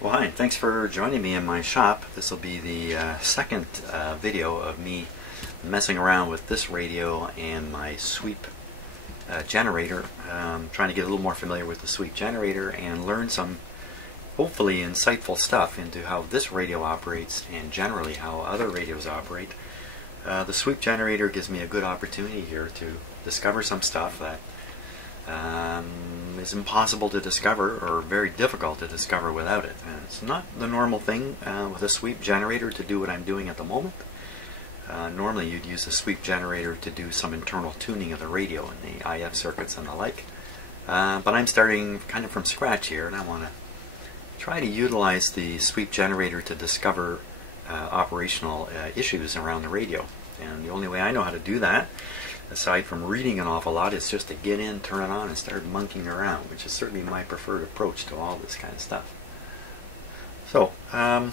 Well, hi, thanks for joining me in my shop. This will be the second video of me messing around with this radio and my sweep generator. Trying to get a little more familiar with the sweep generator and learn some hopefully insightful stuff into how this radio operates and generally how other radios operate. The sweep generator gives me a good opportunity here to discover some stuff that is impossible to discover or very difficult to discover without it. It's not the normal thing with a sweep generator to do what I'm doing at the moment. Normally you'd use a sweep generator to do some internal tuning of the radio and the IF circuits and the like. But I'm starting kind of from scratch here, and I want to try to utilize the sweep generator to discover operational issues around the radio. And the only way I know how to do that, aside from reading an awful lot, is just to get in, turn it on, and start monkeying around, which is certainly my preferred approach to all this kind of stuff. So, at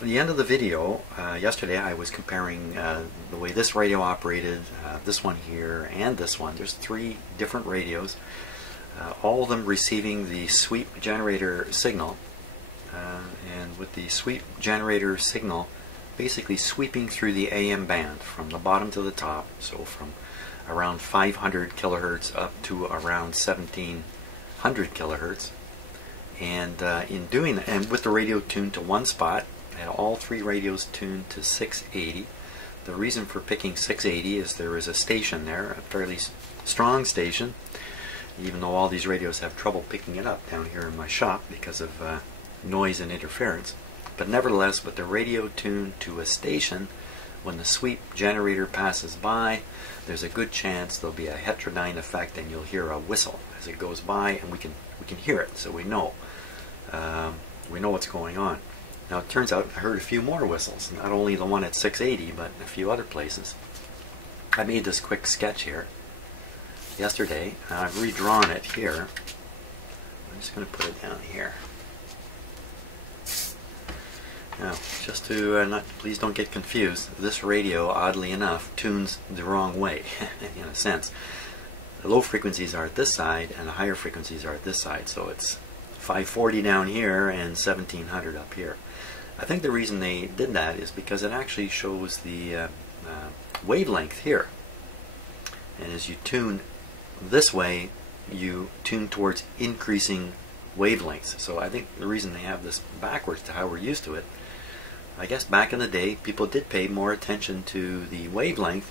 the end of the video, yesterday I was comparing the way this radio operated, this one here, and this one. There's three different radios, all of them receiving the sweep generator signal, and with the sweep generator signal basically sweeping through the AM band from the bottom to the top, so from around 500 kilohertz up to around 1700 kilohertz. And in doing that, and with the radio tuned to one spot, and all three radios tuned to 680. The reason for picking 680 is there is a station there, a fairly strong station, even though all these radios have trouble picking it up down here in my shop because of noise and interference. But nevertheless, with the radio tuned to a station, when the sweep generator passes by, there's a good chance there'll be a heterodyne effect, and you'll hear a whistle as it goes by, and we can hear it, so we know what's going on. Now it turns out I heard a few more whistles, not only the one at 680, but a few other places. I made this quick sketch here yesterday, and I've redrawn it here. I'm just going to put it down here. Now, just to please don't get confused, this radio, oddly enough, tunes the wrong way, in a sense. The low frequencies are at this side, and the higher frequencies are at this side, so it's 540 down here and 1700 up here. I think the reason they did that is because it actually shows the wavelength here. And as you tune this way, you tune towards increasing wavelengths. So I think the reason they have this backwards to how we're used to it, I guess back in the day people did pay more attention to the wavelength,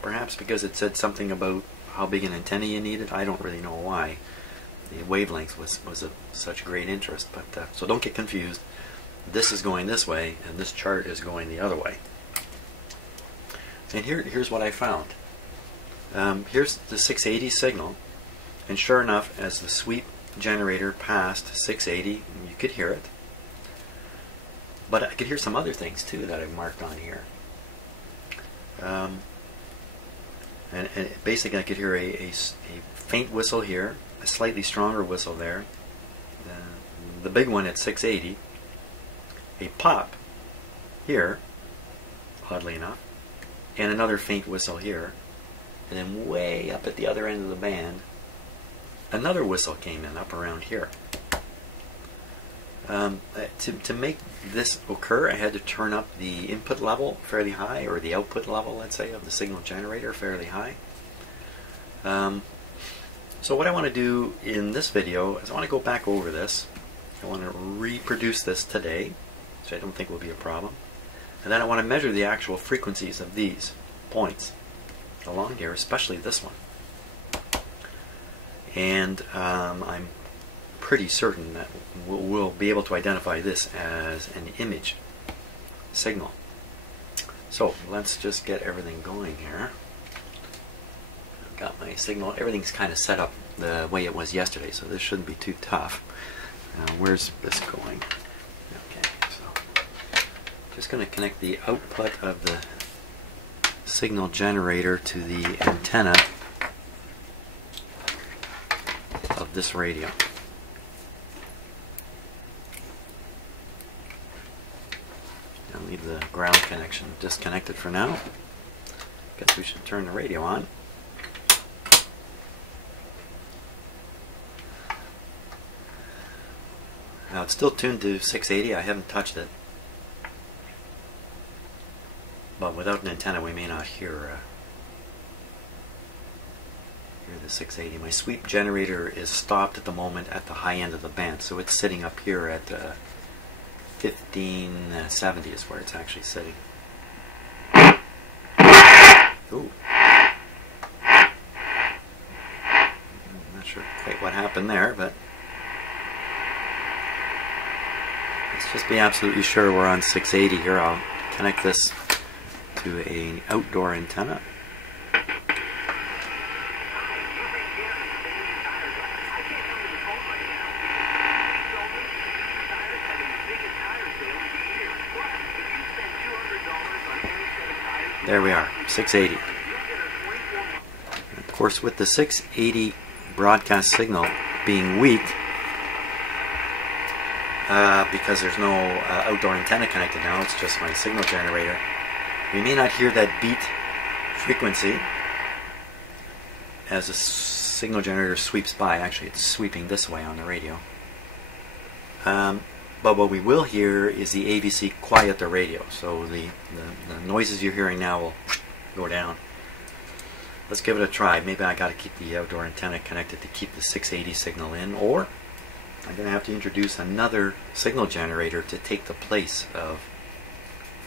perhaps because it said something about how big an antenna you needed. I don't really know why the wavelength was of such great interest, but so don't get confused. This is going this way and this chart is going the other way. And here's what I found. Here's the 680 signal, and sure enough, as the sweep generator passed 680, you could hear it. But I could hear some other things too that I've marked on here. And basically I could hear a faint whistle here, a slightly stronger whistle there, the big one at 680, a pop here, oddly enough, and another faint whistle here, and then way up at the other end of the band, another whistle came in up around here. To make this occur, I had to turn up the input level fairly high, or the output level, let's say, of the signal generator fairly high. So what I want to do in this video is I want to go back over this. I want to reproduce this today, which I don't think will be a problem. And then I want to measure the actual frequencies of these points along here, especially this one. And I'm pretty certain that we'll be able to identify this as an image signal. So let's just get everything going here. I've got my signal. Everything's kind of set up the way it was yesterday, so this shouldn't be too tough. Where's this going? Okay, so just going to connect the output of the signal generator to the antenna of this radio. I'll leave the ground connection disconnected for now. Guess we should turn the radio on. Now it's still tuned to 680. I haven't touched it. But without an antenna we may not hear the 680. My sweep generator is stopped at the moment at the high end of the band, so it's sitting up here at 1570 is where it's actually sitting. Ooh. I'm not sure quite what happened there, but let's just be absolutely sure we're on 680 here. I'll connect this to an outdoor antenna. There we are, 680. Of course, with the 680 broadcast signal being weak, because there's no outdoor antenna connected now, it's just my signal generator, we may not hear that beat frequency as the signal generator sweeps by. Actually, it's sweeping this way on the radio. But what we will hear is the AVC quiet the radio, so the noises you're hearing now will go down. Let's give it a try. Maybe I got to keep the outdoor antenna connected to keep the 680 signal in, or I'm going to have to introduce another signal generator to take the place of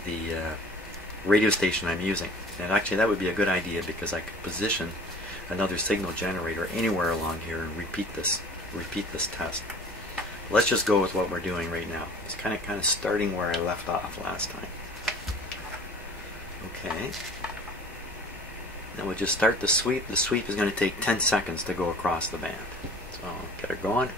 the radio station I'm using. And actually that would be a good idea, because I could position another signal generator anywhere along here and repeat this test. Let's just go with what we're doing right now. It's kind of starting where I left off last time. Okay. Then we'll just start the sweep. The sweep is going to take 10 seconds to go across the band. So I'll get her going.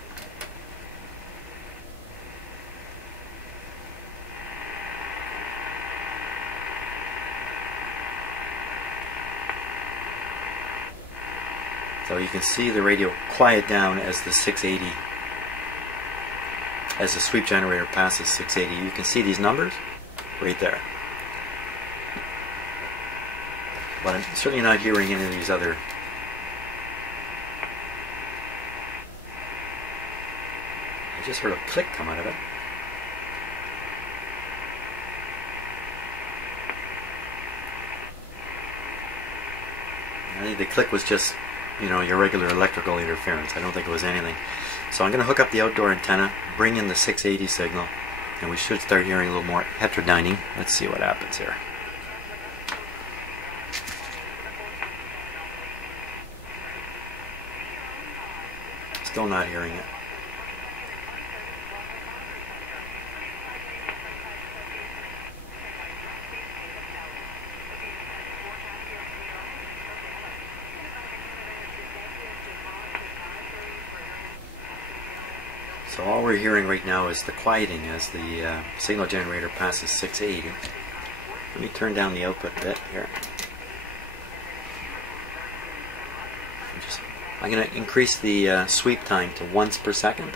So you can see the radio quiet down as the 680, as the sweep generator passes 680. You can see these numbers right there. But I'm certainly not hearing any of these other. I just heard a click come out of it. I think the click was just, you know, your regular electrical interference. I don't think it was anything. So I'm going to hook up the outdoor antenna, bring in the 680 signal, and we should start hearing a little more heterodyning. Let's see what happens here. Still not hearing it. So all we're hearing right now is the quieting as the signal generator passes 680. Let me turn down the output a bit here. I'm going to increase the sweep time to once per second.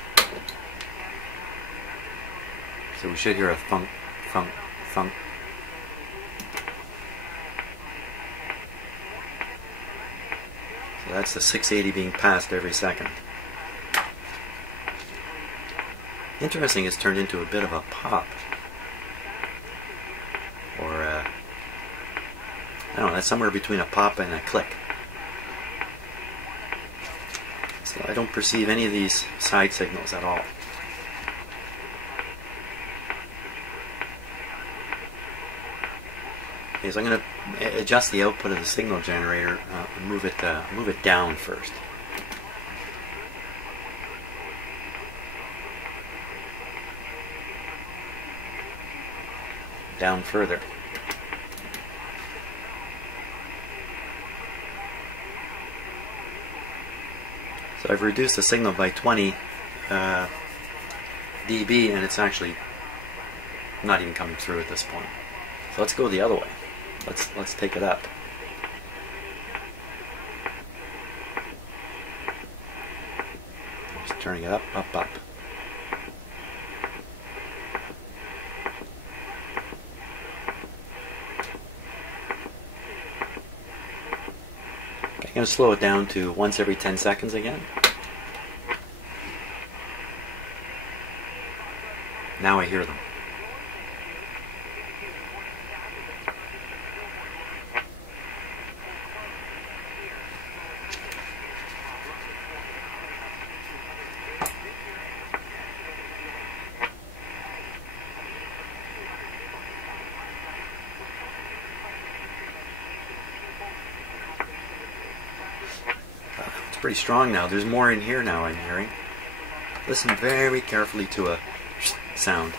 So we should hear a thunk, thunk, thunk. So that's the 680 being passed every second. Interesting, it's turned into a bit of a pop. Or I don't know, that's somewhere between a pop and a click. So I don't perceive any of these side signals at all. Okay, so I'm going to adjust the output of the signal generator and move it down first. Down further. So I've reduced the signal by 20 dB, and it's actually not even coming through at this point. So let's go the other way. Let's take it up. Just turning it up, up, up. I'm going to slow it down to once every 10 seconds again. Now I hear them. It's pretty strong now. There's more in here now I'm hearing. Listen very carefully to a sound.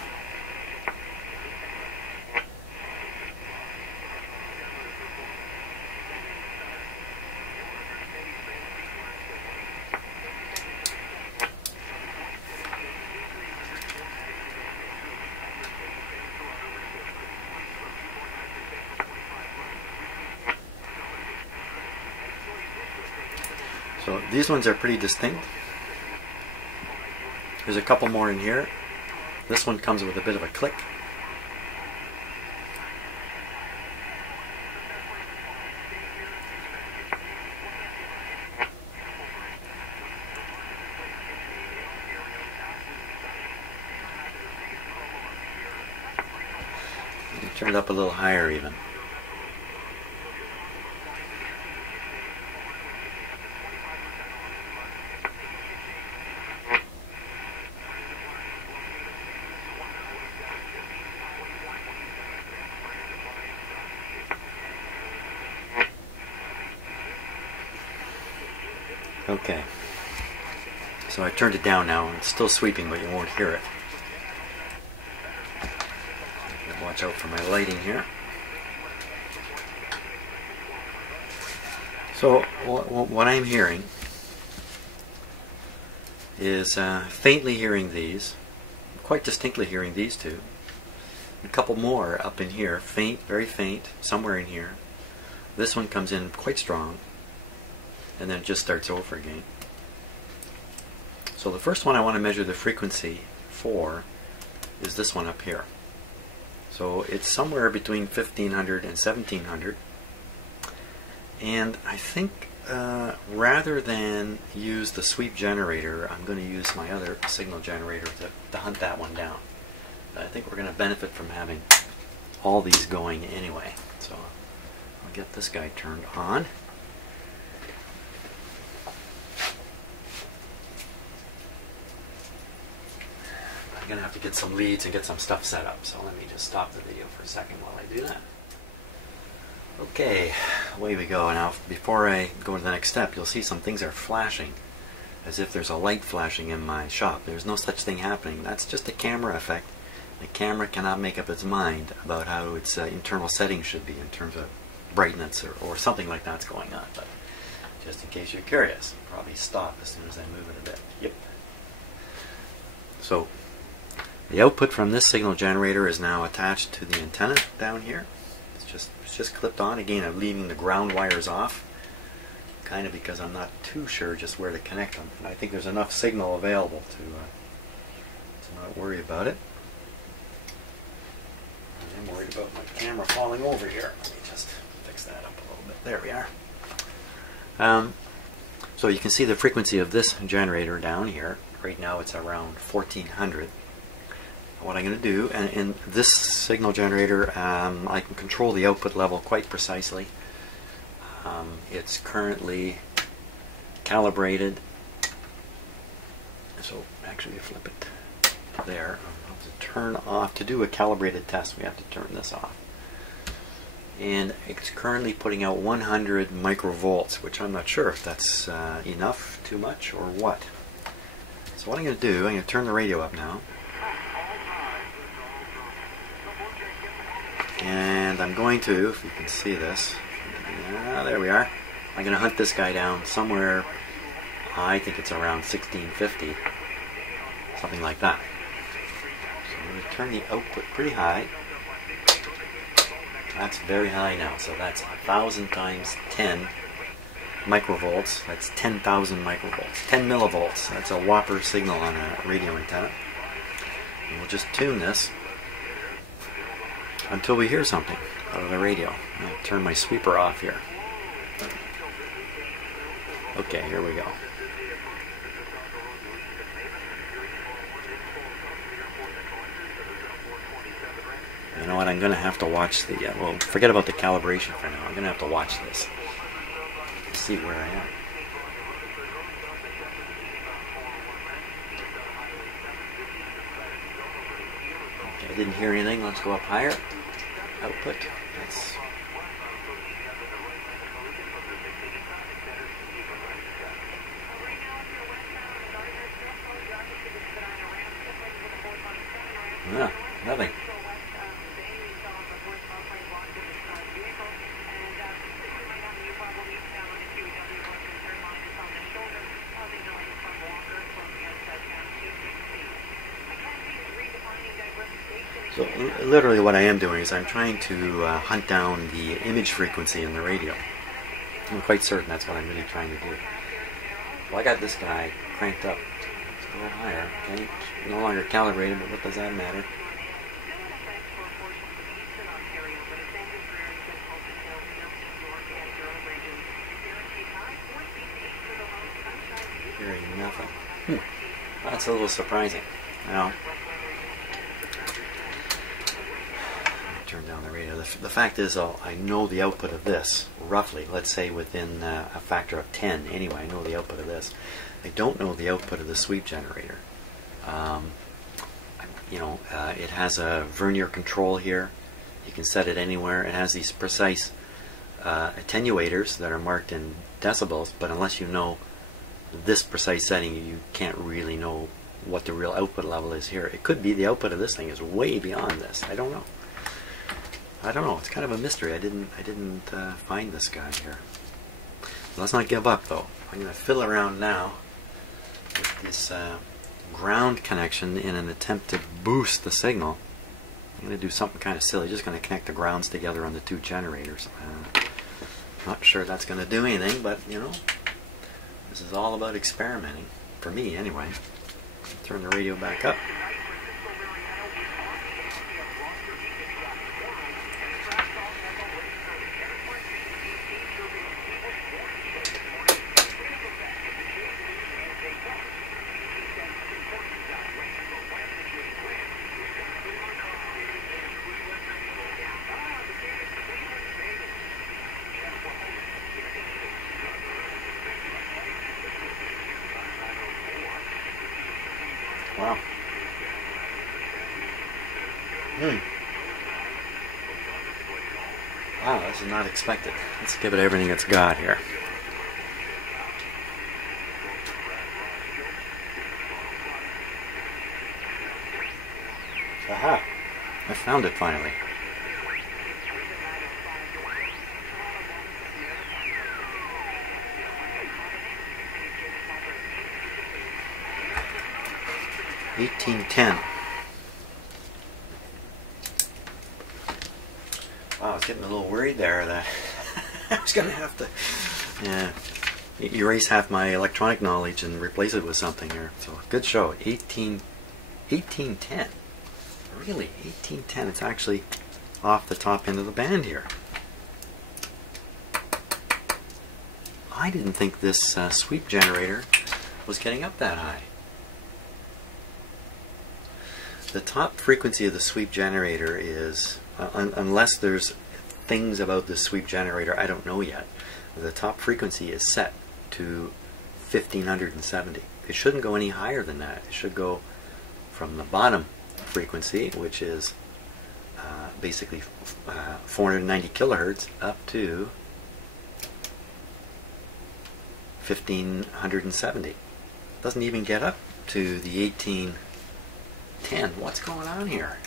So these ones are pretty distinct. There's a couple more in here. This one comes with a bit of a click. You can turn it up a little higher even. Okay, so I turned it down now, and it's still sweeping, but you won't hear it. Watch out for my lighting here. So what I'm hearing is faintly hearing these, quite distinctly hearing these two. A couple more up in here, faint, very faint, somewhere in here. This one comes in quite strong, and then it just starts over again. So the first one I want to measure the frequency for is this one up here. So it's somewhere between 1500 and 1700. And I think rather than use the sweep generator, I'm going to use my other signal generator to hunt that one down. I think we're going to benefit from having all these going anyway. So I'll get this guy turned on. I'm going to have to get some leads and get some stuff set up, so let me just stop the video for a second while I do that. Okay, away we go. Now before I go to the next step, you'll see some things are flashing as if there's a light flashing in my shop. There's no such thing happening. That's just a camera effect. The camera cannot make up its mind about how its internal settings should be in terms of brightness or something like that's going on. But just in case you're curious, I'll probably stop as soon as I move it a bit. Yep. So the output from this signal generator is now attached to the antenna down here. It's just clipped on. Again, I'm leaving the ground wires off, kind of because I'm not too sure just where to connect them. And I think there's enough signal available to not worry about it. I'm worried about my camera falling over here. Let me just fix that up a little bit. There we are. So you can see the frequency of this generator down here. Right now it's around 1400. What I'm going to do, and in this signal generator, I can control the output level quite precisely. It's currently calibrated. So actually, flip it there. I'll have to turn off. To do a calibrated test, we have to turn this off. And it's currently putting out 100 microvolts, which I'm not sure if that's enough, too much, or what. So what I'm going to do, I'm going to turn the radio up now. And I'm going to, if you can see this, there we are. I'm going to hunt this guy down somewhere, I think it's around 1650, something like that. So I'm going to turn the output pretty high. That's very high now, so that's 1,000 times 10 microvolts. That's 10,000 microvolts, 10 millivolts. That's a whopper signal on a radio antenna. And we'll just tune this until we hear something out of the radio. I'll turn my sweeper off here. Okay, here we go. but I'm going to have to watch the, well, forget about the calibration for now. I'm going to have to watch this. See where I am. Okay, I didn't hear anything. Let's go up higher. Output. That's... Yeah, nothing. So literally what I am doing is I'm trying to hunt down the image frequency in the radio. I'm quite certain that's what I'm really trying to do. Well, I got this guy cranked up. Let's go higher. Okay, no longer calibrated, but what does that matter? Hearing nothing. That's a little surprising. Now, turn down the radio. The fact is, I know the output of this roughly. Let's say within a factor of 10. Anyway, I know the output of this. I don't know the output of the sweep generator. It has a vernier control here. You can set it anywhere. It has these precise attenuators that are marked in decibels, but unless you know this precise setting, you can't really know what the real output level is here. It could be the output of this thing is way beyond this. I don't know. It's kind of a mystery. I didn't find this guy here. Let's not give up though. I'm going to fiddle around now with this ground connection in an attempt to boost the signal. I'm going to do something kind of silly. Just going to connect the grounds together on the two generators. Not sure that's going to do anything, but you know, this is all about experimenting. For me, anyway. Turn the radio back up. Wow. Wow, this is not expected. Let's give it everything it's got here. Aha! I found it finally. $18.10. Wow, I was getting a little worried there that I was going to have to erase half my electronic knowledge and replace it with something here. So, good show. 18.10. Really, 18.10. It's actually off the top end of the band here. I didn't think this sweep generator was getting up that high. The top frequency of the sweep generator is, unless there's things about the sweep generator I don't know yet, the top frequency is set to 1570. It shouldn't go any higher than that. It should go from the bottom frequency, which is basically 490 kilohertz, up to 1570. It doesn't even get up to the 18.10. What's going on here?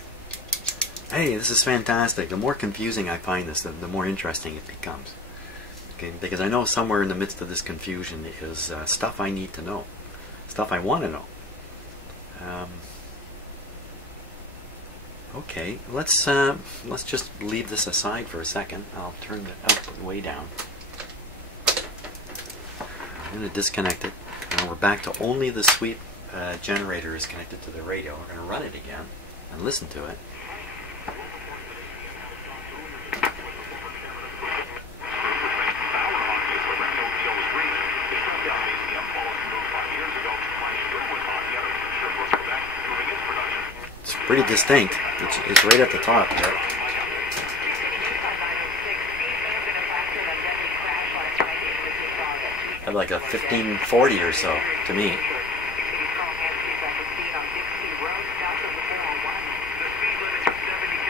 Hey, this is fantastic. The more confusing I find this, the more interesting it becomes. Okay, because I know somewhere in the midst of this confusion is stuff I need to know, stuff I want to know. Okay, let's just leave this aside for a second. I'll turn the output way down. I'm going to disconnect it. Now we're back to only the sweep generator is connected to the radio. We're going to run it again and listen to it. It's pretty distinct. It's right at the top here. like a 1540 or so to me.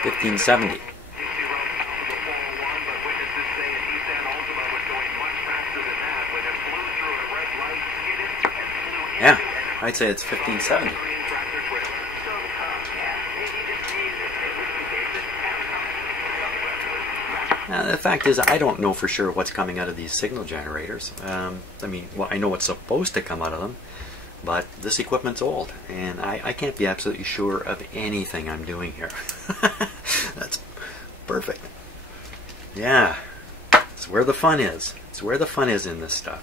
1570. Yeah, I'd say it's 1570. Now, the fact is, I don't know for sure what's coming out of these signal generators. I mean, well, I know what's supposed to come out of them, but this equipment's old, and I can't be absolutely sure of anything I'm doing here. That's perfect. Yeah, it's where the fun is. It's where the fun is in this stuff.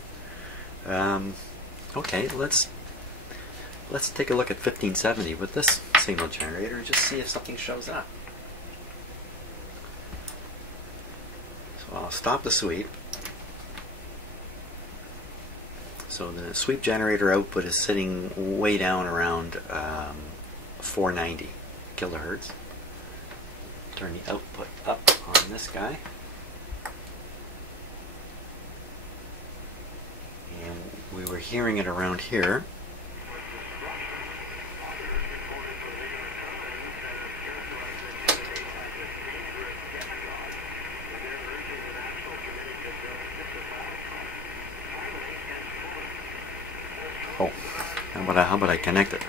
Okay, let's take a look at 1570 with this signal generator and just see if something shows up. So I'll stop the sweep. So the sweep generator output is sitting way down around 490 kilohertz. Turn the output up on this guy. And we were hearing it around here. Oh, how about I connect it?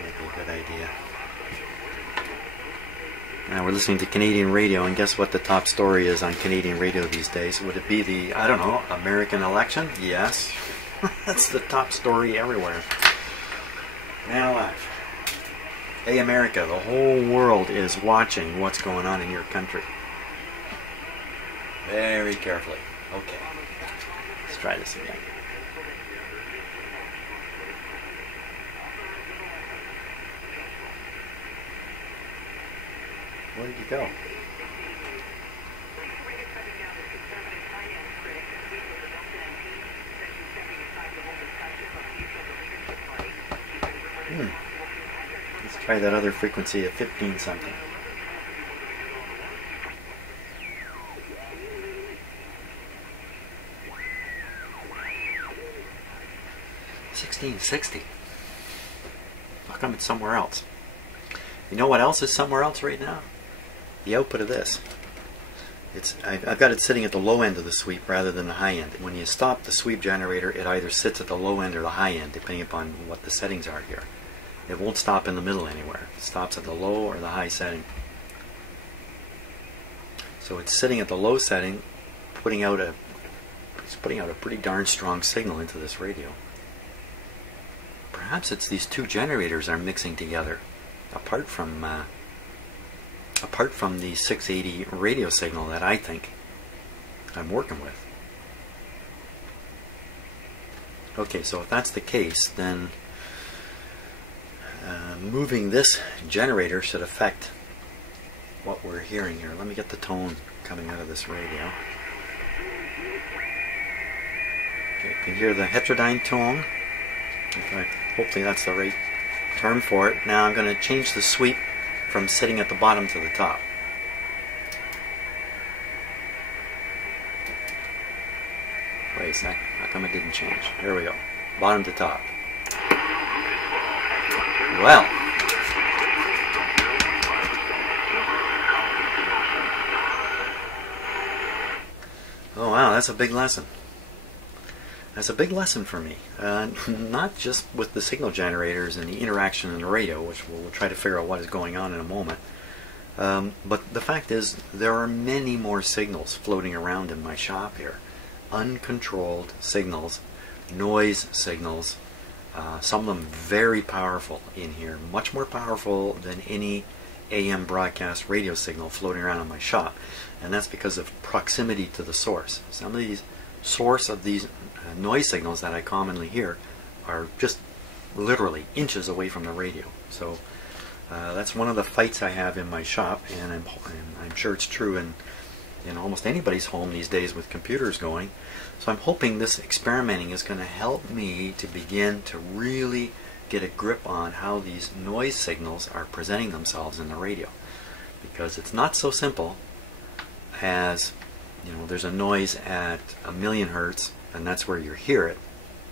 Might be a good idea. Now we're listening to Canadian radio, and guess what the top story is on Canadian radio these days? Would it be the, I don't know, American election? Yes. That's the top story everywhere. Man alive. Hey America, the whole world is watching what's going on in your country. Very carefully. Okay. Let's try this again. Where did you go? Let's try that other frequency at 15 something. $16.60. How come it's somewhere else? You know what else is somewhere else right now? The output of this. I've got it sitting at the low end of the sweep rather than the high end. When you stop the sweep generator, it either sits at the low end or the high end, depending upon what the settings are here. It won't stop in the middle anywhere. It stops at the low or the high setting. So it's sitting at the low setting, it's putting out a pretty darn strong signal into this radio. Perhaps it's these two generators are mixing together, apart from the 680 radio signal that I think I'm working with. Okay, so if that's the case, then moving this generator should affect what we're hearing here. Let me get the tone coming out of this radio. Okay, you can hear the heterodyne tone. Hopefully that's the right term for it. Now I'm going to change the sweep from sitting at the bottom to the top. Wait a sec, how come it didn't change? There we go. Bottom to top. Well. Oh wow, that's a big lesson. That's a big lesson for me. Not just with the signal generators and the interaction in the radio, which we'll try to figure out what is going on in a moment. But the fact is, there are many more signals floating around in my shop here. Uncontrolled signals, noise signals, some of them very powerful in here, much more powerful than any AM broadcast radio signal floating around in my shop. And that's because of proximity to the source. Some of these source of these noise signals that I commonly hear are just literally inches away from the radio. So that's one of the fights I have in my shop, and I'm sure it's true in almost anybody's home these days with computers going. So I'm hoping this experimenting is going to help me to begin to really get a grip on how these noise signals are presenting themselves in the radio, because it's not so simple as, you know, there's a noise at 1,000,000 hertz and that's where you hear it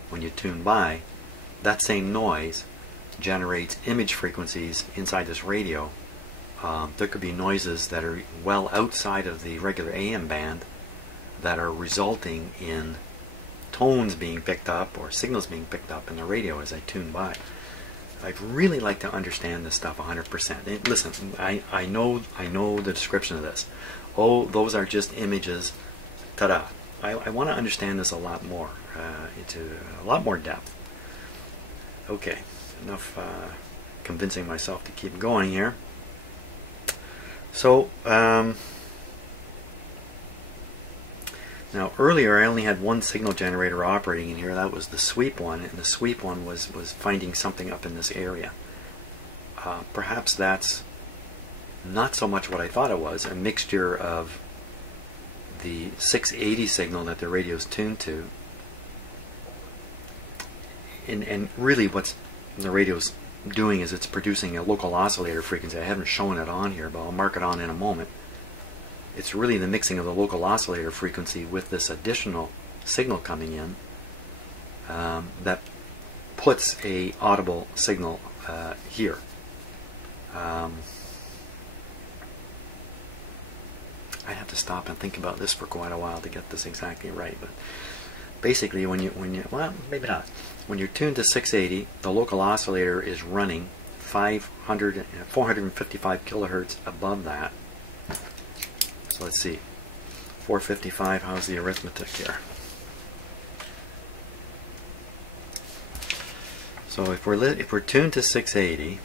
when you tune by, that same noise generates image frequencies inside this radio. There could be noises that are well outside of the regular AM band that are resulting in tones being picked up or signals being picked up in the radio as I tune by. I'd really like to understand this stuff 100%. And listen, I know the description of this. Oh, those are just images. Ta-da! I want to understand this a lot more, into a lot more depth. Okay, enough convincing myself to keep going here. So, now earlier I only had one signal generator operating in here. That was the sweep one, and the sweep one was finding something up in this area. Perhaps that's not so much what I thought it was, a mixture of the 680 signal that the radio is tuned to, and really what's the radio's doing is it's producing a local oscillator frequency. I haven't shown it on here, but I'll mark it on in a moment. It's really the mixing of the local oscillator frequency with this additional signal coming in that puts a audible signal here. I'd have to stop and think about this for quite a while to get this exactly right, but basically when you well, maybe not. When you're tuned to 680, the local oscillator is running 455 kilohertz above that. So let's see, 455. How's the arithmetic here? So if we're tuned to 680,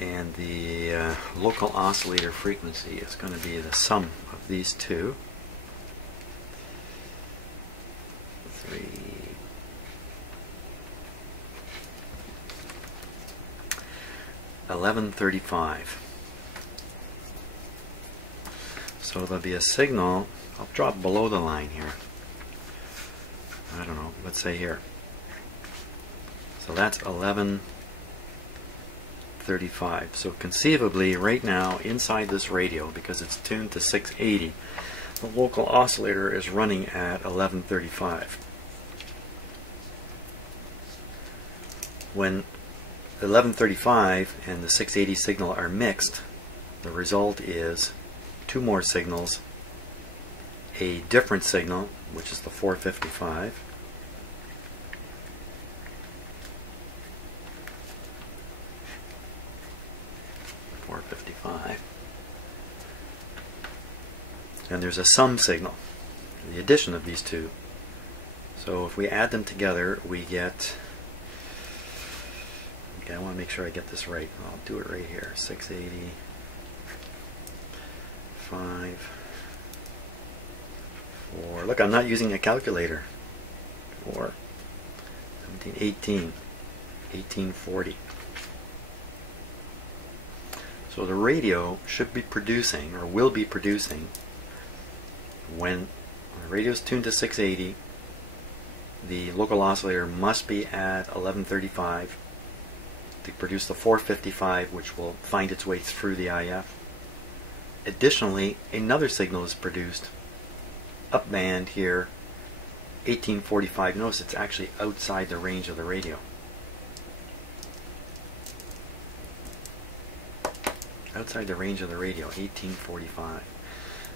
and the local oscillator frequency is going to be the sum of these two. 1135. So there'll be a signal. I'll drop below the line here. I don't know, let's say here. So that's 1135. So conceivably right now inside this radio, because it's tuned to 680, the local oscillator is running at 1135. When 1135 and the 680 signal are mixed, the result is two more signals, a different signal, which is the 455, and there's a sum signal, the addition of these two. So if we add them together, we get, okay, I want to make sure I get this right. I'll do it right here. 680, 5, 4. Look, I'm not using a calculator. 4, 17, 18, 1840. So the radio should be producing, or will be producing, when the radio is tuned to 680, the local oscillator must be at 1135 to produce the 455, which will find its way through the IF. Additionally, another signal is produced up band here, 1845. Notice it's actually outside the range of the radio. Outside the range of the radio, 1845.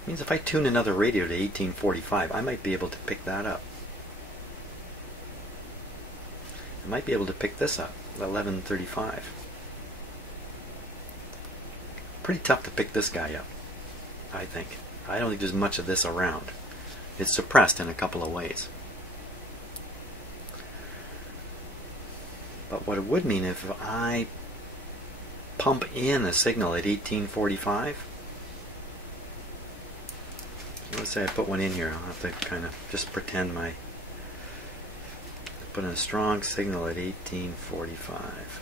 Means if I tune another radio to 1845, I might be able to pick that up. I might be able to pick this up, 1135. Pretty tough to pick this guy up, I think. I don't think there's much of this around. It's suppressed in a couple of ways. But what it would mean if I pump in a signal at 1845, let's say I put one in here. I'll have to kind of just pretend put in a strong signal at 1845.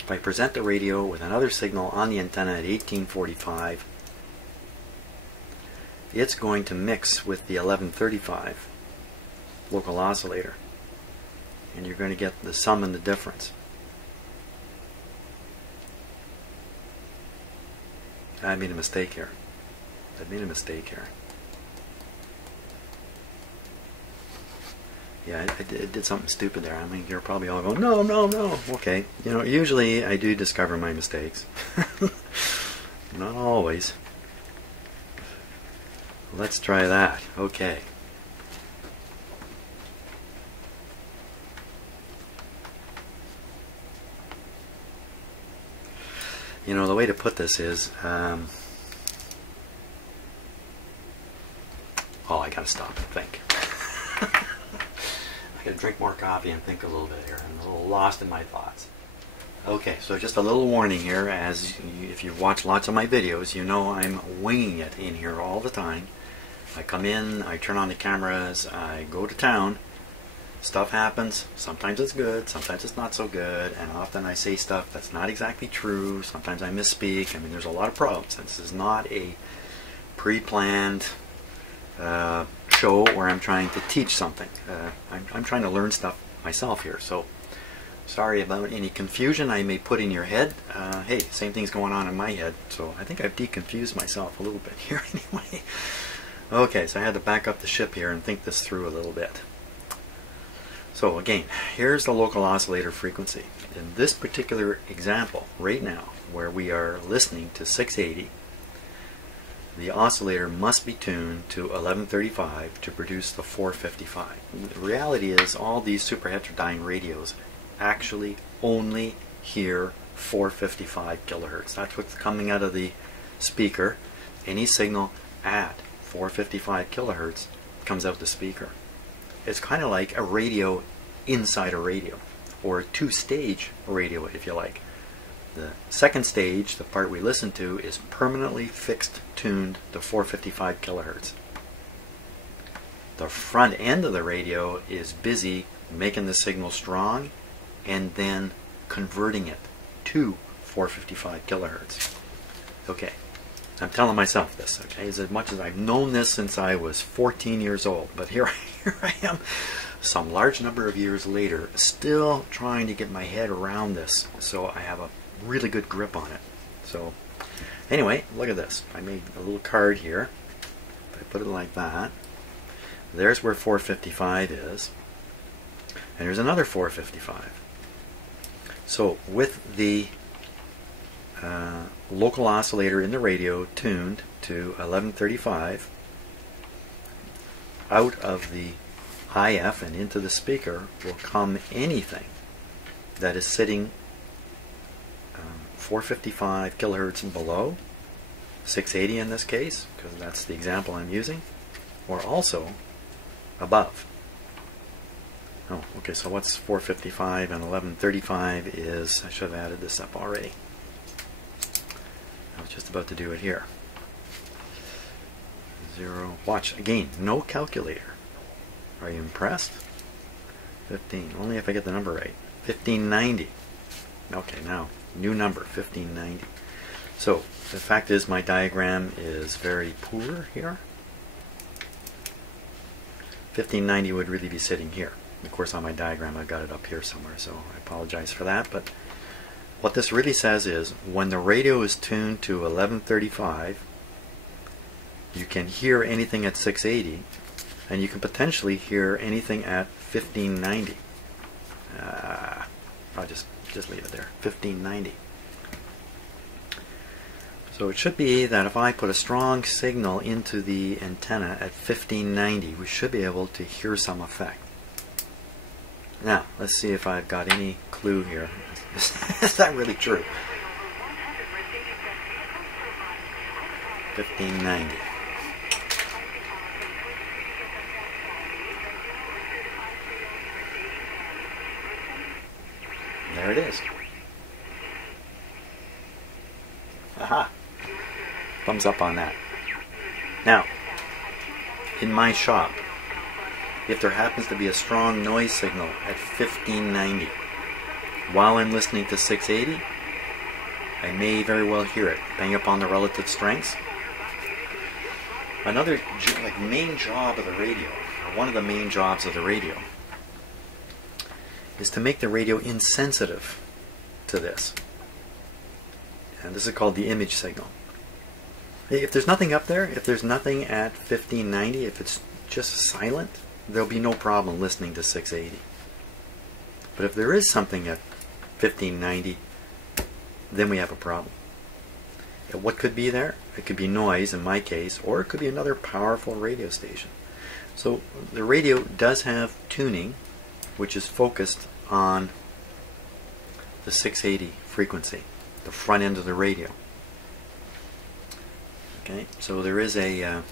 If I present the radio with another signal on the antenna at 1845, it's going to mix with the 1135 local oscillator, and you're going to get the sum and the difference. I made a mistake here. I made a mistake here. Yeah, I did something stupid there. I mean, you're probably all going, no, no, no. Okay, you know, usually I do discover my mistakes. Not always. Let's try that. Okay. You know, the way to put this is, oh, I gotta stop and think. I gotta drink more coffee and think a little bit here. I'm a little lost in my thoughts. Okay, so just a little warning here, as if you've watched lots of my videos, you know I'm winging it in here all the time. I come in, I turn on the cameras, I go to town, stuff happens, sometimes it's good, sometimes it's not so good, and often I say stuff that's not exactly true, sometimes I misspeak. I mean, there's a lot of problems. This is not a pre-planned show where I'm trying to teach something. I'm trying to learn stuff myself here, so sorry about any confusion I may put in your head. Hey, same thing's going on in my head, so I think I've deconfused myself a little bit here anyway. Okay, so I had to back up the ship here and think this through a little bit. So again, here's the local oscillator frequency. In this particular example, right now, where we are listening to 680, the oscillator must be tuned to 1135 to produce the 455. The reality is all these super heterodyne radios actually only hear 455 kilohertz. That's what's coming out of the speaker. Any signal at 455 kilohertz comes out the speaker. It's kind of like a radio inside a radio, or a two-stage radio if you like. The second stage, the part we listen to, is permanently fixed tuned to 455 kilohertz. The front end of the radio is busy making the signal strong and then converting it to 455 kilohertz. Okay, I'm telling myself this, okay, as much as I've known this since I was 14 years old, but here I am, some large number of years later, still trying to get my head around this, so I have a really good grip on it. So anyway, look at this. I made a little card here. If I put it like that, there's where 455 is, and there's another 455. So with the local oscillator in the radio tuned to 1135, out of the IF and into the speaker will come anything that is sitting 455 kilohertz and below, 680 in this case, because that's the example I'm using, or also above. Oh, okay, so what's 455 and 1135 is, I should have added this up already. I was just about to do it here. 0, watch, again, no calculator. Are you impressed? 15, only if I get the number right. 1590. Okay, now, new number, 1590. So, the fact is my diagram is very poor here. 1590 would really be sitting here. Of course, on my diagram I've got it up here somewhere, so I apologize for that. But what this really says is, when the radio is tuned to 1135, you can hear anything at 680, and you can potentially hear anything at 1590. I'll just leave it there, 1590. So it should be that if I put a strong signal into the antenna at 1590, we should be able to hear some effect. Now, let's see if I've got any clue here. Is that really true? 1590. There it is. Aha! Thumbs up on that. Now, in my shop, if there happens to be a strong noise signal at 1590 while I'm listening to 680, I may very well hear it, depending upon the relative strengths. Another main job of the radio, or one of the main jobs of the radio, is to make the radio insensitive to this. And this is called the image signal. If there's nothing up there, if there's nothing at 1590, if it's just silent, there'll be no problem listening to 680. But if there is something at 1590, then we have a problem. And what could be there? It could be noise in my case, or it could be another powerful radio station. So the radio does have tuning, which is focused on the 680 frequency, the front end of the radio. Okay, so there is a, I'll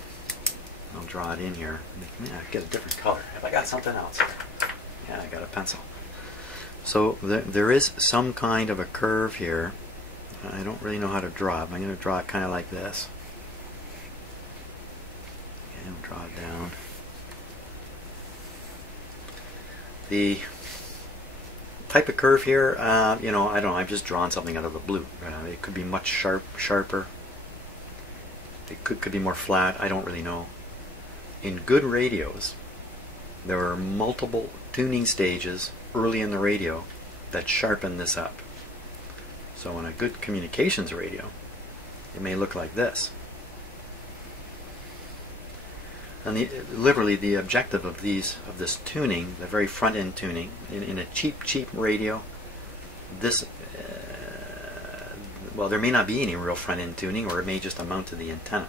draw it in here. Get a different color. Have I got something else? Yeah, I got a pencil. So there is some kind of a curve here. I don't really know how to draw it. I'm going to draw it kind of like this. Okay, I'll draw it down. The type of curve here, you know, I don't know, I've just drawn something out of the blue. It could be much sharper. It could be more flat. I don't really know. In good radios, there are multiple tuning stages early in the radio that sharpen this up. So in a good communications radio, it may look like this. And literally the objective of this tuning, the very front end tuning, in a cheap radio, this well, there may not be any real front end tuning, or it may just amount to the antenna.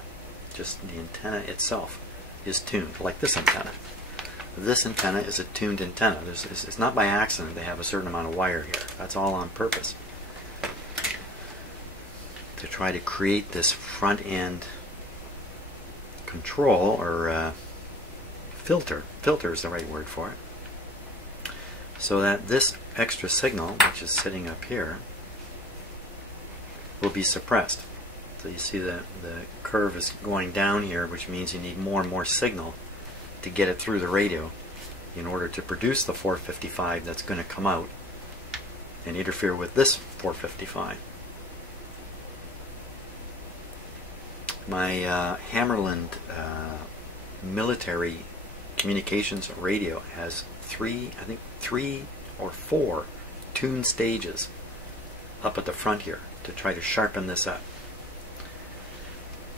Just the antenna itself is tuned, like this antenna. This antenna is a tuned antenna. It's not by accident they have a certain amount of wire here. That's all on purpose, to try to create this front end control, or filter. Filter is the right word for it. So that this extra signal, which is sitting up here, will be suppressed. So you see that the curve is going down here, which means you need more and more signal to get it through the radio in order to produce the 455 that's going to come out and interfere with this 455. My Hammerland military communications radio has three or four tune stages up at the front here to try to sharpen this up.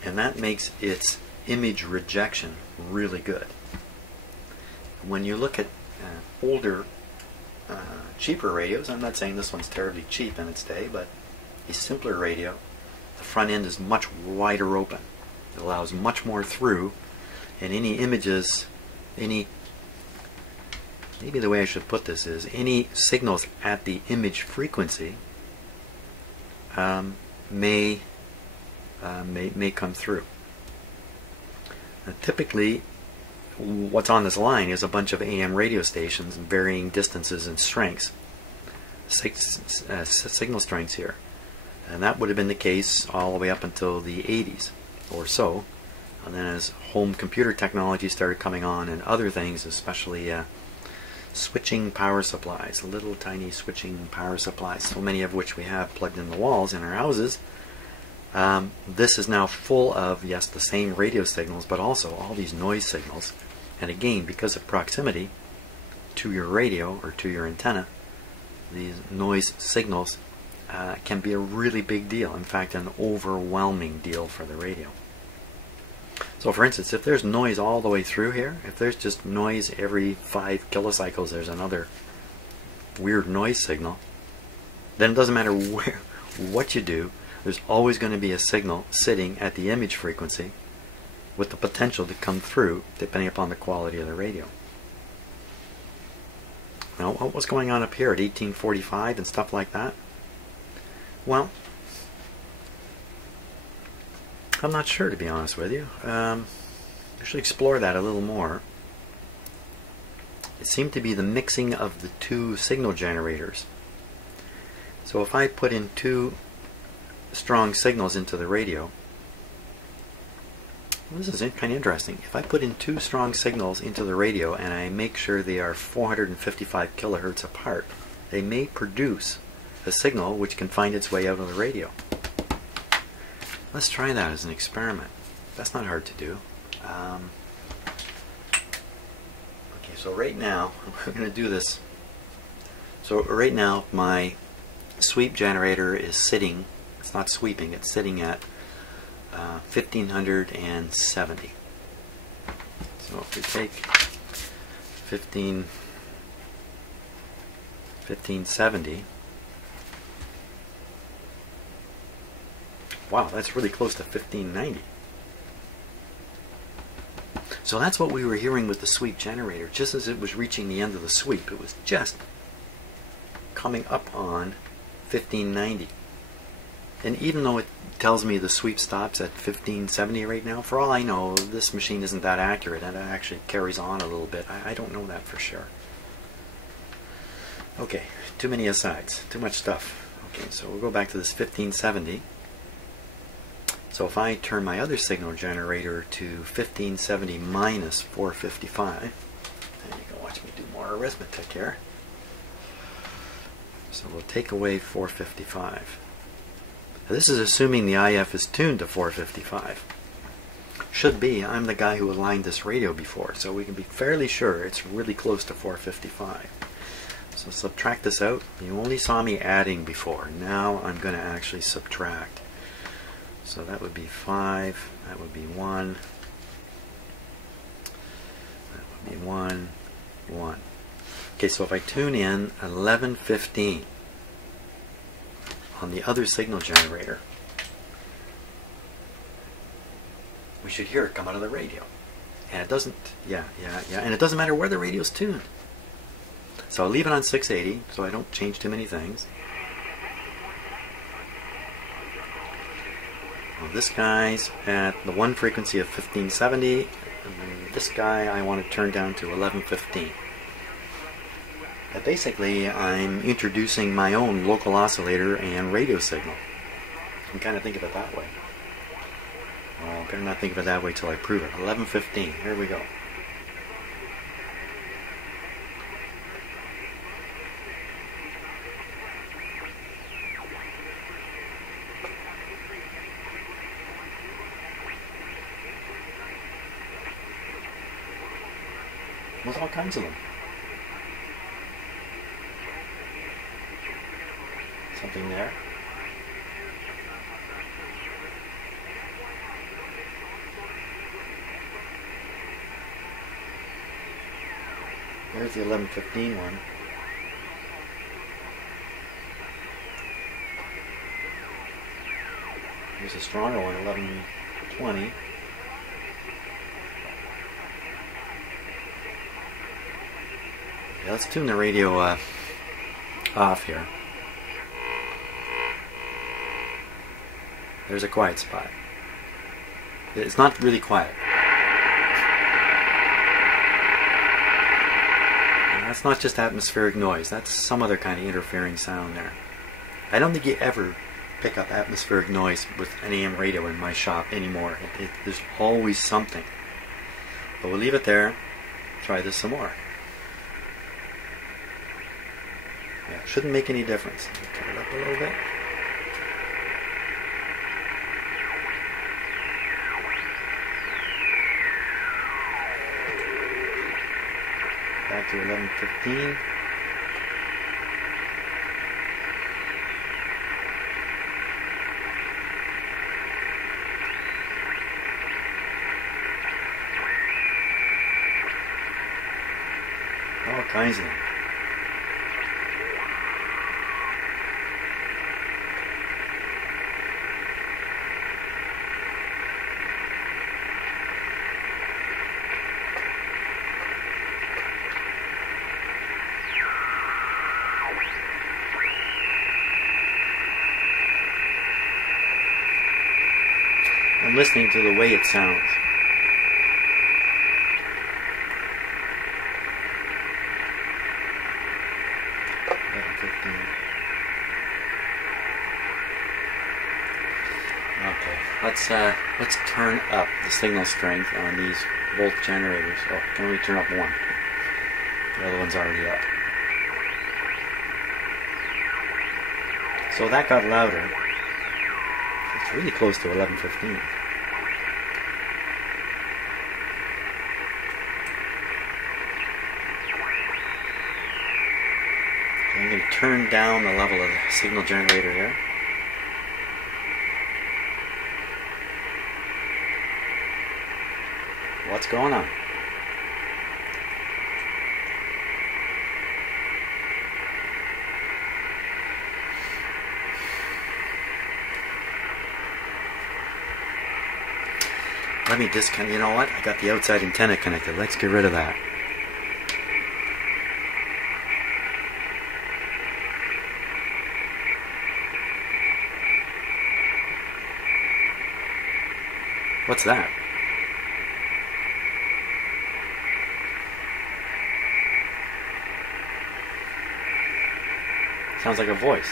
And that makes its image rejection really good. When you look at older, cheaper radios, I'm not saying this one's terribly cheap in its day, but a simpler radio, the front end is much wider open. It allows much more through, and any images, maybe the way I should put this is, any signals at the image frequency may come through. Now, typically, what's on this line is a bunch of AM radio stations in varying distances and strengths, signal strengths here. And that would have been the case all the way up until the 80s or so. And then as home computer technology started coming on, and other things, especially switching power supplies, little tiny switching power supplies, so many of which we have plugged in the walls in our houses, this is now full of, yes, the same radio signals, but also all these noise signals. And again, because of proximity to your radio or to your antenna, these noise signals can be a really big deal. In fact, an overwhelming deal for the radio. So for instance, if there's noise all the way through here, if there's just noise every 5 kilocycles, there's another weird noise signal, then it doesn't matter what you do, there's always going to be a signal sitting at the image frequency with the potential to come through depending upon the quality of the radio. Now, what's going on up here at 1845 and stuff like that? Well, I'm not sure, to be honest with you. I should explore that a little more. It seemed to be the mixing of the two signal generators. So if I put in two strong signals into the radio, well, this is kind of interesting. If I put in two strong signals into the radio and I make sure they are 455 kilohertz apart, they may produce a signal which can find its way out of the radio. Let's try that as an experiment. That's not hard to do. Okay, so right now, we're going to do this. So right now, my sweep generator is sitting, it's not sweeping, it's sitting at 1570. So if we take 1570, wow, that's really close to 1590. So that's what we were hearing with the sweep generator. Just as it was reaching the end of the sweep, it was just coming up on 1590. And even though it tells me the sweep stops at 1570 right now, for all I know, this machine isn't that accurate, and it actually carries on a little bit. I don't know that for sure. Okay, too many asides, too much stuff. Okay, so we'll go back to this 1570. So if I turn my other signal generator to 1570 minus 455, and you can watch me do more arithmetic here. So we'll take away 455. Now this is assuming the IF is tuned to 455. Should be. I'm the guy who aligned this radio before, so we can be fairly sure it's really close to 455. So subtract this out. You only saw me adding before. Now I'm going to actually subtract. So that would be 5, that would be 1, that would be 1, 1. Okay, so if I tune in 1115 on the other signal generator, we should hear it come out of the radio. And it doesn't, and it doesn't matter where the radio's tuned. So I'll leave it on 680 so I don't change too many things. This guy's at the one frequency of 1570, and this guy I want to turn down to 1115. Basically, I'm introducing my own local oscillator and radio signal. You can kind of think of it that way. Well, I better not think of it that way till I prove it. 1115, here we go. There's all kinds of them. Something there. There's the 1115 one. Here's a stronger one, 1120. Let's tune the radio off here. There's a quiet spot. It's not really quiet. And that's not just atmospheric noise. That's some other kind of interfering sound there. I don't think you ever pick up atmospheric noise with an AM radio in my shop anymore. There's always something. But we'll leave it there. Try this some more. Yeah, shouldn't make any difference. Turn it up a little bit. Back to 1115. All kinds of them. I'm listening to the way it sounds. Okay, let's turn up the signal strength on these volt generators. Oh, can we turn up one? The other one's already up. So that got louder. It's really close to 1115. I'm going to turn down the level of the signal generator here. What's going on? Let me disconnect. You know what? I got the outside antenna connected. Let's get rid of that. What's that? Sounds like a voice.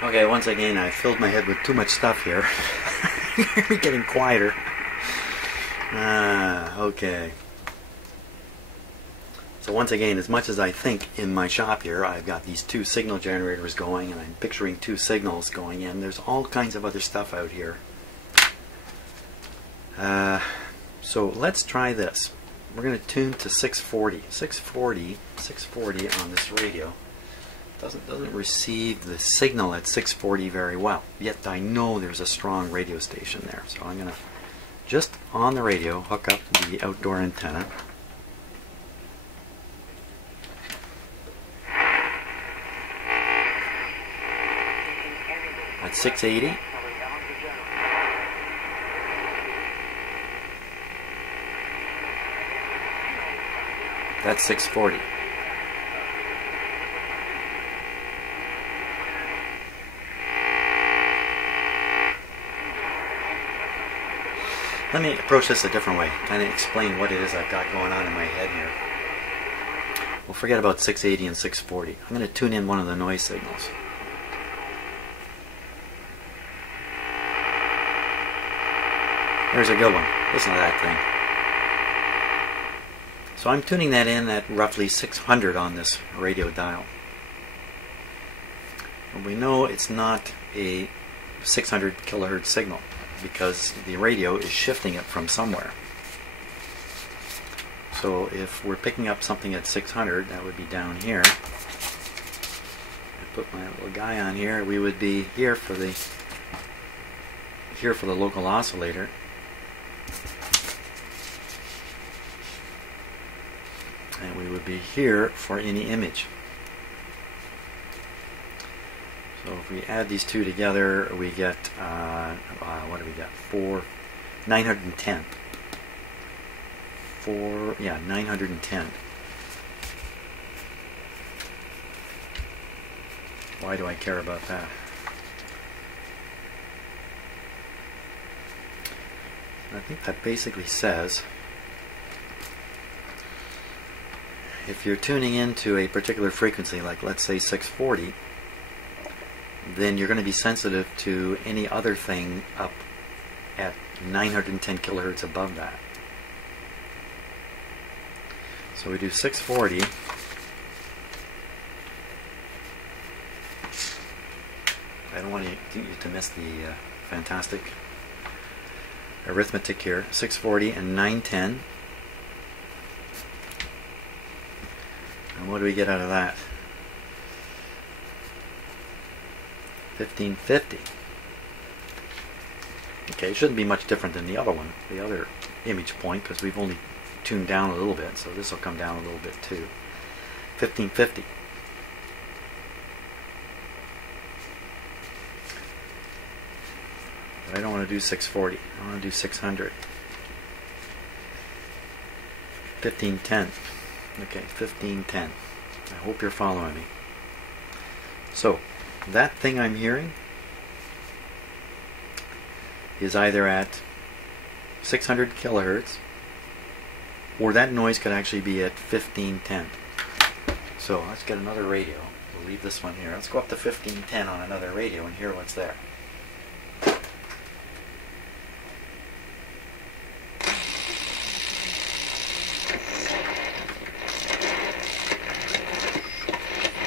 Okay, once again, I filled my head with too much stuff here. We're getting quieter. Okay. So once again, as much as I think in my shop here, I've got these two signal generators going, and I'm picturing two signals going in. There's all kinds of other stuff out here. So let's try this. We're going to tune to 640. 640 on this radio. Doesn't receive the signal at 640 very well. Yet I know there's a strong radio station there. So I'm going to just on the radio hook up the outdoor antenna. At 680. That's 640. Let me approach this a different way, kind of explain what it is I've got going on in my head here. We'll forget about 680 and 640. I'm going to tune in one of the noise signals. There's a good one. Listen to that thing. So I'm tuning that in at roughly 600 on this radio dial. And we know it's not a 600 kilohertz signal, because the radio is shifting it from somewhere. So if we're picking up something at 600, that would be down here. I put my little guy on here. We would be here for the local oscillator. And we would be here for any image. So if we add these two together, we get, what do we get? 910. 910. Why do I care about that? I think that basically says if you're tuning into a particular frequency, like let's say 640, then you're going to be sensitive to any other thing up at 910 kilohertz above that. So we do 640. I don't want you to miss the fantastic arithmetic here. 640 and 910. And what do we get out of that? 1550. Okay, it shouldn't be much different than the other one, the other image point, because we've only tuned down a little bit, so this will come down a little bit too. 1550. But I don't want to do 640. I want to do 600. 1510. Okay, 1510. I hope you're following me. So, that thing I'm hearing is either at 600 kilohertz or that noise could actually be at 1510. So let's get another radio. We'll leave this one here. Let's go up to 1510 on another radio and hear what's there.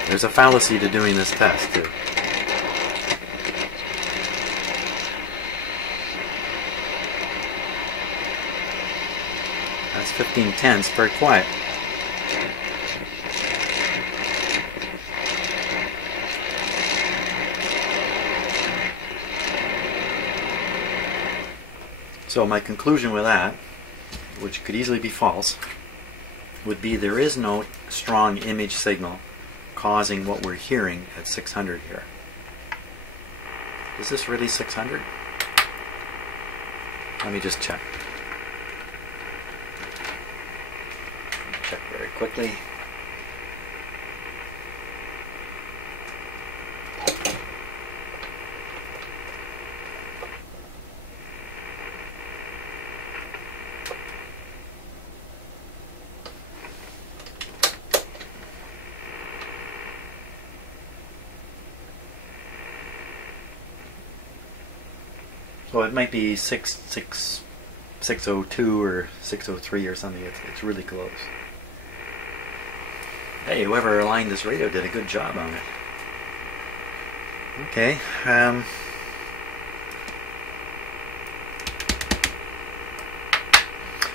There's a fallacy to doing this test too. That's 1510, it's very quiet. So my conclusion with that, which could easily be false, would be there is no strong image signal causing what we're hearing at 600 here. Is this really 600? Let me just check. Check very quickly. So it might be 602 or 603 or something. It's really close. Hey, whoever aligned this radio did a good job on it. Okay.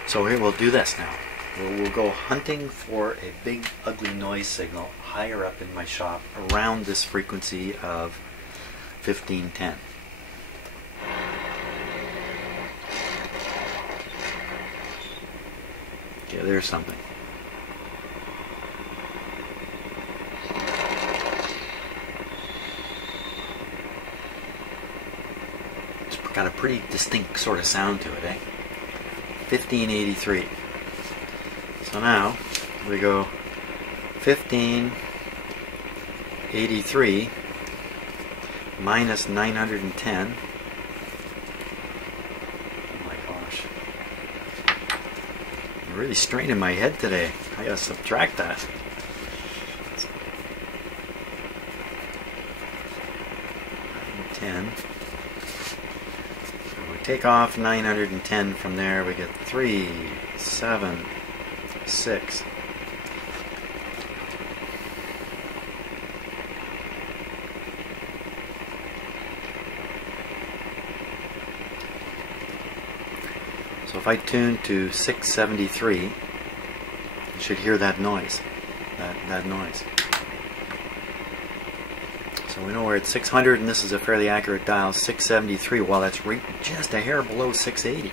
So here we'll do this now. We'll go hunting for a big ugly noise signal higher up in my shop around this frequency of 1510. Okay, there's something. It's got a pretty distinct sort of sound to it, eh? 1583. So now we go 1583 minus 910. Really straining my head today. I gotta subtract that. So we take off 910 from there. We get 3, 7, 6. So if I tune to 673, you should hear that noise. That noise. So we know we're at 600, and this is a fairly accurate dial. 673. Well, that's right, just a hair below 680.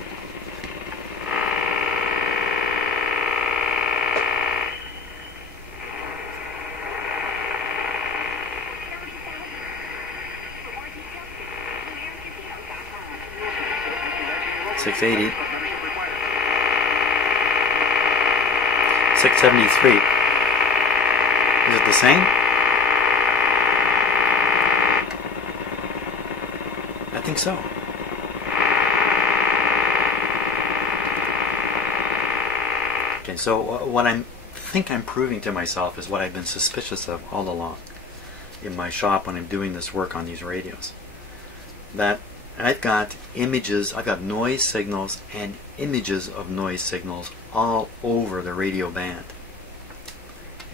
.680. 673. Is it the same? I think so. Okay, so what I think I'm proving to myself is what I've been suspicious of all along in my shop when I'm doing this work on these radios. That I've got images, I've got noise signals and images of noise signals all over the radio band.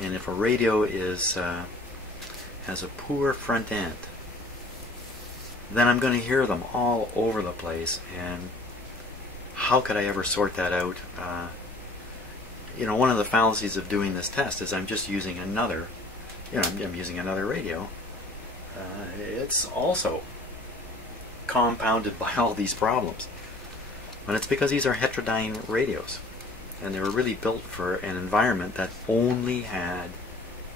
And if a radio is has a poor front end, then I'm going to hear them all over the place. And how could I ever sort that out? You know, one of the fallacies of doing this test is I'm just using another, I'm using another radio. It's also compounded by all these problems. And it's because these are heterodyne radios. And they were really built for an environment that only had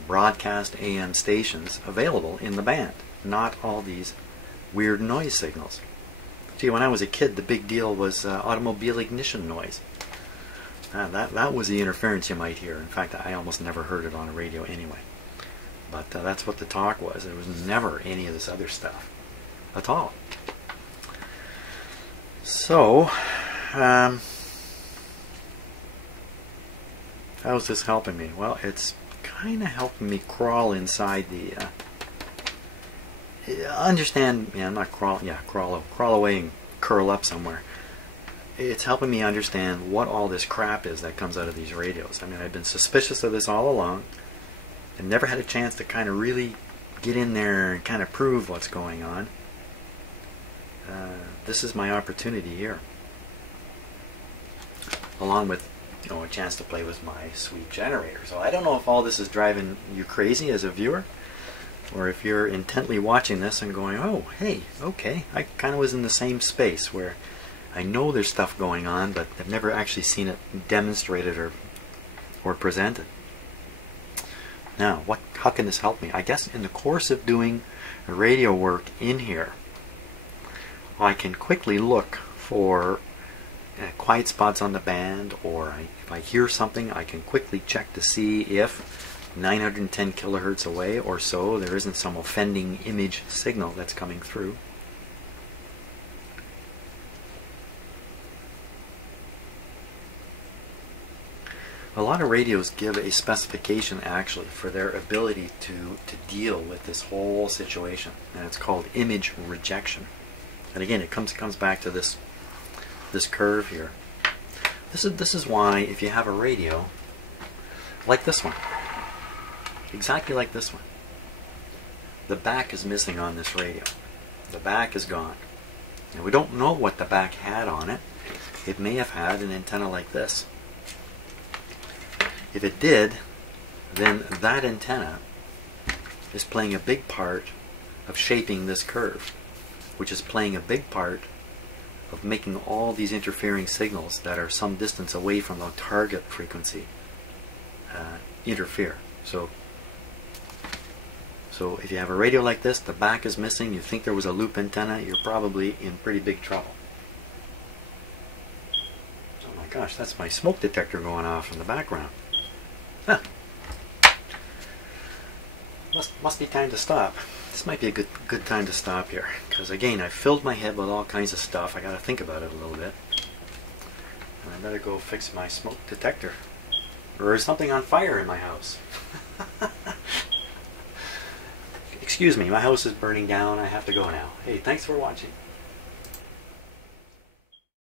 broadcast AM stations available in the band, not all these weird noise signals. Gee, when I was a kid, the big deal was automobile ignition noise. That was the interference you might hear. In fact, I almost never heard it on a radio anyway. But that's what the talk was. There was never any of this other stuff at all. So, How's this helping me? Well, it's kind of helping me crawl inside the understand, yeah, not crawl, yeah, crawl away and curl up somewhere. It's helping me understand what all this crap is that comes out of these radios. I mean, I've been suspicious of this all along and never had a chance to kind of really get in there and kind of prove what's going on. This is my opportunity here, along with, you know, a chance to play with my sweet generator. So I don't know if all this is driving you crazy as a viewer, or if you're intently watching this and going, oh, hey, okay, I kind of was in the same space where I know there's stuff going on, but I've never actually seen it demonstrated or presented. Now, how can this help me? I guess in the course of doing radio work in here, I can quickly look for quiet spots on the band, or if I hear something, I can quickly check to see if 910 kilohertz away or so there isn't some offending image signal that's coming through. A lot of radios give a specification actually for their ability to deal with this whole situation, and it's called image rejection. And again, it comes back to this curve here. This is why if you have a radio like this one, exactly like this one, the back is missing on this radio. The back is gone. Now we don't know what the back had on it. It may have had an antenna like this. If it did, then that antenna is playing a big part of shaping this curve, which is playing a big part of making all these interfering signals that are some distance away from the target frequency interfere. So if you have a radio like this, the back is missing, you think there was a loop antenna, you're probably in pretty big trouble. Oh my gosh, that's my smoke detector going off in the background. Huh. Must be time to stop. This might be a good time to stop here, because again, I filled my head with all kinds of stuff. I got to think about it a little bit, and I better go fix my smoke detector, or is something on fire in my house? Excuse me, my house is burning down. I have to go now. Hey, thanks for watching.